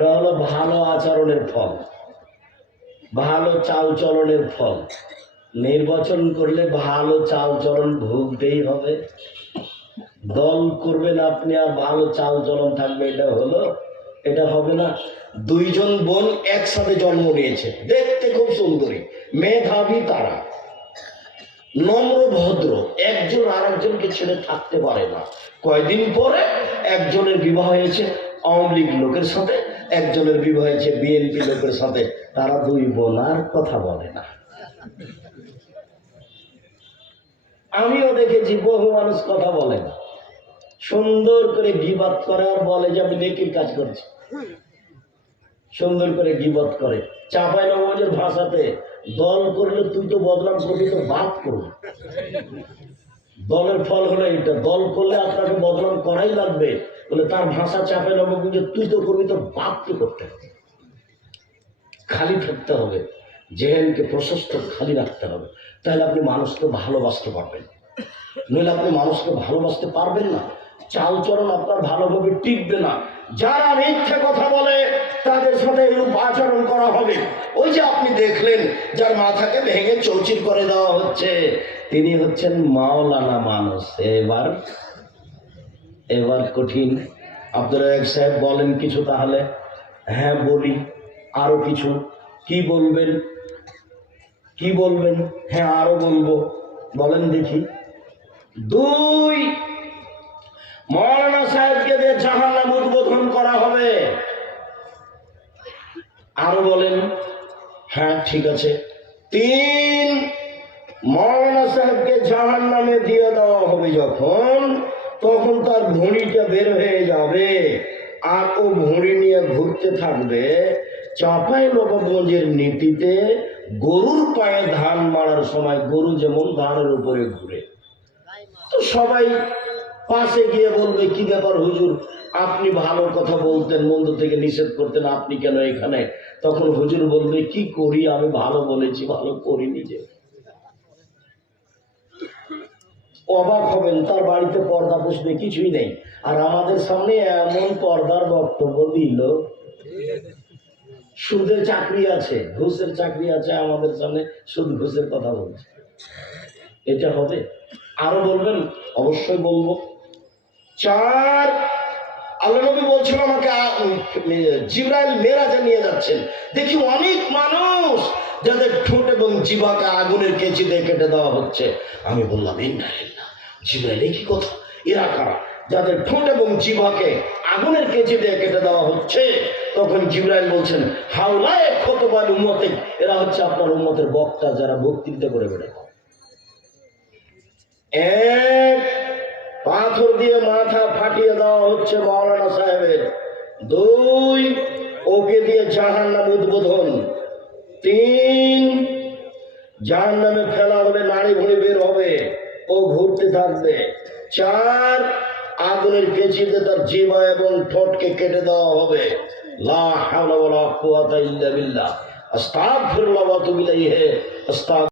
ওটা হলো ভালো আচরণের ফল, ভালো চালচলনের ফল। নির্বাচন করলে ভালো চালচলন ভুগতেই হবে। দল করবেন আপনি আর ভালো চালচলন থাকবে, এটা হবে না। দুইজন বোন একসাথে জন্ম নিয়েছে, দেখতে খুব সুন্দরী, মেধাবী, তারা নম্র ভদ্র, একজন আর একজনকে ছেড়ে থাকতে পারে না। কয়দিন পরে একজনের বিবাহ হয়েছে আওয়ামী লীগ লোকের সাথে, একজনের বিবাহ হয়েছে বিএনপি লোকের সাথে। তারা দুই বোন আর কথা বলে না। আমিও দেখেছি বহু মানুষ কথা বলে না, সুন্দর করে গীবত করে আর বলে যে আমি নেকির কাজ করছি। সুন্দর করে গীবত করে। চাঁপাইনবাবগঞ্জের ভাষাতে দল করলে তুই তো বদনাম করবি, তো বাদ করবি। দলের ফল হলো এটা, দল করলে আপনাকে বদনাম করাই লাগবে বলে তার ভাষা চাঁপাইনবাবগঞ্জে তুই তো করবি, তো বাদ কি করতে হবে। খালি থাকতে হবে, জেহেনকে প্রশস্ত খালি রাখতে হবে, তাহলে আপনি মানুষকে ভালোবাসতে পারবেন। নইলে আপনি মানুষকে ভালোবাসতে পারবেন না, চালচরণ আপনার ভালোভাবে টিকবে না। যারা মিথ্যে কথা বলে তাদের সাথে এরূপ আচরণ করা হবে। ওই যে আপনি দেখলেন যার মাথাকে ভেঙে চৌচির করে দেওয়া হচ্ছে, তিনি হচ্ছেন মাওলানা মানুষ। এবার কঠিন। আব্দুর রাজ্জাক সাহেব বলেন কিছু তাহলে? হ্যাঁ বলি, আরো কিছু। কি বলবেন? কি বলবেন? হ্যাঁ আরো বলবো, বলেন দেখি। দুই, মৌলানা সাহেবকে দিয়ে জাহান্নাম উদ্বোধন করা হবে। আরো বলেন। হ্যাঁ ঠিক আছে। তিন, মৌলানা সাহেবকে জাহান্নামে দিয়ে দেওয়া হবে যখন, তখন তার ভুঁড়িটা বের হয়ে যাবে আর ও ভুঁড়ি নিয়ে ঘুরতে থাকবে। চাঁপাইনবাবগঞ্জের নীতিতে গরুর পায়ে ধান মারার সময় গরু যেমন ধানের উপরে ঘুরে, তো সবাই পাশে গিয়ে বলবে কি ব্যাপার হুজুর, আপনি ভালো কথা বলতেন, মন্দ থেকে নিষেধ করতেন, আপনি কেন এখানে? তখন হুজুর বলবে কি করি, আমি ভালো বলেছি, ভালো করিনি যে। অবাক হবেন, তার বাড়িতে পর্দা পুষবে কিছুই নেই, আর আমাদের সামনে এমন পর্দার বক্তব্য দিল। সুদের চাকরি আছে, ঘুষের চাকরি আছে, আমাদের সামনে সুদ ঘুষের কথা বলছে। এটা হবে? আরো বলবেন? অবশ্যই বলবো। চার, আল্লাহ নবী বলছিল আমাকে জিবরাইল মেরাজে নিয়ে যাচ্ছেন, দেখি অনেক মানুষ যাদের ঠোঁট এবং জিহ্বাকে আগুনের কেঁচি দিয়ে কেটে দেওয়া হচ্ছে। আমি বললাম ইন্নালিল্লাহ, জিবরাইল কি কথা, এরা কারা যাদের ঠোঁট এবং জিহ্বাকে আগুনের কেঁচি দিয়ে কেটে দেওয়া হচ্ছে? তখন জিবরাইল বলছেন হাওলায়ে খুতবাল উম্মতে, এরা হচ্ছে আপনার উম্মতের বক্তা, যারা বক্তৃতা করে বেড়ায়। এক, পাথর দিয়ে মাথা ফাটিয়ে দেওয়া হচ্ছে মৌলানা সাহেবের। দুই, ওকে দিয়ে জাহান্নাম উদ্বোধন। তিন, জাহান্নামে ফেলা হবে, নাড়ি ভুঁড়ি বের হবে, ও ঘুরতে থাকবে। চার, আগুনের কেঁচিতে তার জিহ্বা এবং ঠোঁটকে কেটে দেওয়া হবে। লা হাওলা ওয়ালা কুওয়াতা ইল্লা বিল্লাহ, আস্তাগফিরুল্লাহ ওয়া আতুবু ইলাইহি।